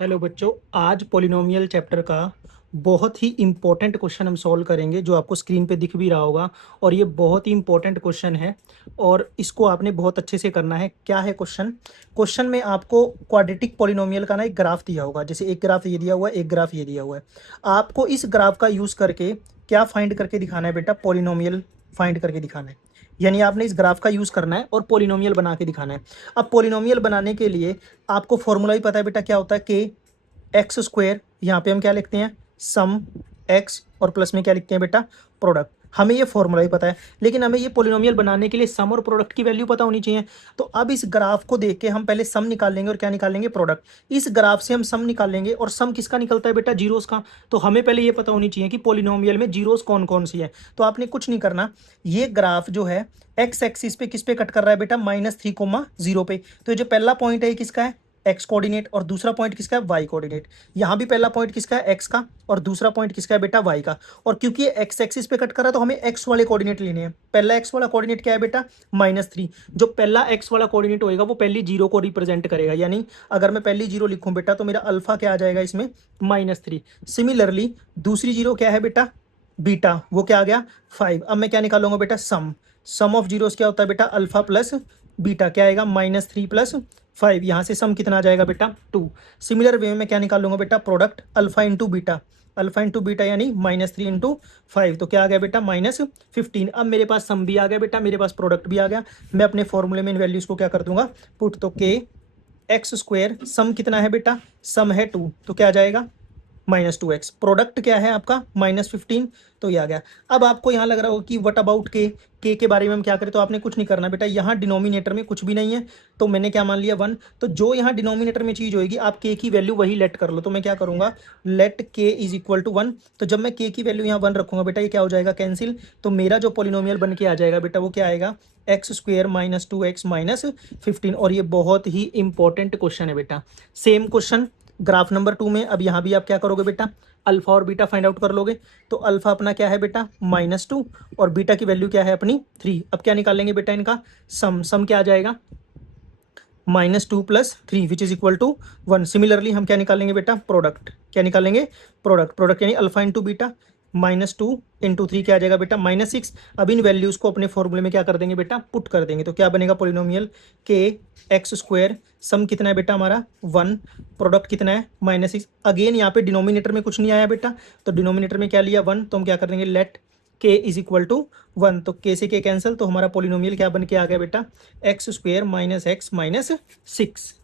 Hello बच्चों। आज polynomial chapter का बहुत ही इम्पोर्टेंट क्वेश्चन हम सॉल्व करेंगे, जो आपको स्क्रीन पे दिख भी रहा होगा। और ये बहुत ही इम्पोर्टेंट क्वेश्चन है और इसको आपने बहुत अच्छे से करना है। क्या है क्वेश्चन? क्वेश्चन में आपको क्वाड्रेटिक पॉलिनोमियल का ना एक ग्राफ दिया होगा। जैसे एक ग्राफ ये दिया हुआ है, एक ग्राफ ये दिया हुआ है। आपको इस ग्राफ का यूज़ करके क्या फाइंड करके दिखाना है बेटा? पॉलिनोमियल फाइंड करके दिखाना है। यानी आपने इस ग्राफ का यूज़ करना है और पॉलिनोमियल बना के दिखाना है। अब पॉलिनोमियल बनाने के लिए आपको फॉर्मूला ही पता है बेटा, क्या होता है? के एक्स स्क्वायर, यहाँ पे हम क्या लिखते हैं? सम एक्स, और प्लस में क्या लिखते हैं बेटा? प्रोडक्ट। हमें ये फॉर्मूला ही पता है, लेकिन हमें ये पॉलिनोमियल बनाने के लिए सम और प्रोडक्ट की वैल्यू पता होनी चाहिए। तो अब इस ग्राफ को देख के हम पहले सम निकाल लेंगे और क्या निकाल लेंगे? प्रोडक्ट। इस ग्राफ से हम सम निकाल लेंगे, और सम किसका निकलता है बेटा? जीरोस का। तो हमें पहले ये पता होनी चाहिए कि पॉलिनोमियल में जीरोस कौन कौन सी है। तो आपने कुछ नहीं करना, ये ग्राफ जो है एक्स एक्सिस पे किस पे कट कर रहा है बेटा? -3,0 पे। तो ये जो पहला पॉइंट है ये किसका है? X coordinate. और दूसरा पॉइंट किसका है? Y coordinate. यहाँ भी पहला पॉइंट किसका है? एक्स का। और दूसरा पॉइंट किसका है बेटा? वाई का। और क्योंकि ये एक्स एक्सिस पे कट कर रहा है तो हमें एक्स वाले कोऑर्डिनेट लेने हैं। पहला एक्स वाला कोऑर्डिनेट क्या है बेटा? -3। जो पहला एक्स वाला कोऑर्डिनेट होएगा वो पहली जीरो को रिप्रेजेंट करेगा। यानी अगर मैं पहली जीरो लिखूं बेटा तो मेरा अल्फा क्या आ जाएगा इसमें? -3। सिमिलरली दूसरी जीरो क्या है बेटा? बीटा। वो क्या आ गया? 5। अब मैं क्या निकालूंगा बेटा? सम। सम ऑफ जीरोस क्या होता है बेटा? Alpha plus beta. क्या आएगा? -3 प्लस 5। यहाँ से सम कितना आ जाएगा बेटा? 2। सिमिलर वे में क्या निकालूंगा बेटा? Product alpha into beta. Alpha into beta यानी -3 इंटू 5। तो क्या आ गया बेटा? -15। अब मेरे पास सम भी आ गया बेटा, मेरे पास प्रोडक्ट भी आ गया। मैं अपने फॉर्मूले में इन वैल्यूज को क्या कर दूंगा? पुट। तो के एक्स स्क्वायर, सम कितना है बेटा? सम है 2, तो क्या आ जाएगा? -2x। प्रोडक्ट क्या है आपका? -15। तो ये आ गया। अब आपको यहाँ लग रहा होगा कि व्हाट अबाउट के बारे में हम क्या करें? तो आपने कुछ नहीं करना बेटा, यहाँ डिनोमिनेटर में कुछ भी नहीं है, तो मैंने क्या मान लिया? 1। तो जो यहाँ डिनोमिनेटर में चीज़ होगी आप के की वैल्यू वही लेट कर लो। तो मैं क्या करूँगा? लेट के इज इक्वल टू 1। तो जब मैं के की वैल्यू यहाँ 1 रखूँगा बेटा, ये क्या हो जाएगा? कैंसिल। तो मेरा जो पॉलिनोमियल बन के आ जाएगा बेटा वो क्या आएगा? X square -2x -15। और ये बहुत ही इंपॉर्टेंट क्वेश्चन है बेटा। सेम क्वेश्चन ग्राफ नंबर 2 में। अब यहाँ भी आप क्या करोगे बेटा? अल्फा और बीटा फाइंड आउट कर लोगे। तो अल्फा अपना क्या है बेटा? -2, और बीटा की वैल्यू क्या है अपनी? 3। अब क्या निकालेंगे बेटा इनका? सम। सम क्या आ जाएगा? -2 plus 3 which is equal to 1। Similarly हम क्या निकालेंगे बेटा? प्रोडक्ट। क्या निकालेंगे? प्रोडक्ट। प्रोडक्ट यानी अल्फा इंटू बीटा। -2 इंटू 3 क्या आ जाएगा बेटा? -6। अब इन वैल्यूज़ को अपने फॉर्मूले में क्या कर देंगे बेटा? पुट कर देंगे। तो क्या बनेगा पॉलिनोमियल? के एक्स स्क्वायर, सम कितना है बेटा हमारा? 1। प्रोडक्ट कितना है? -6। अगेन यहाँ पे डिनोमिनेटर में कुछ नहीं आया बेटा, तो डिनोमिनेटर में क्या लिया? 1। तो हम क्या कर देंगे? लेट के इज इक्वल टू 1। तो के से के कैंसिल, तो हमारा पॉलिनोमियल क्या बन के आ गया बेटा? X square -x -6।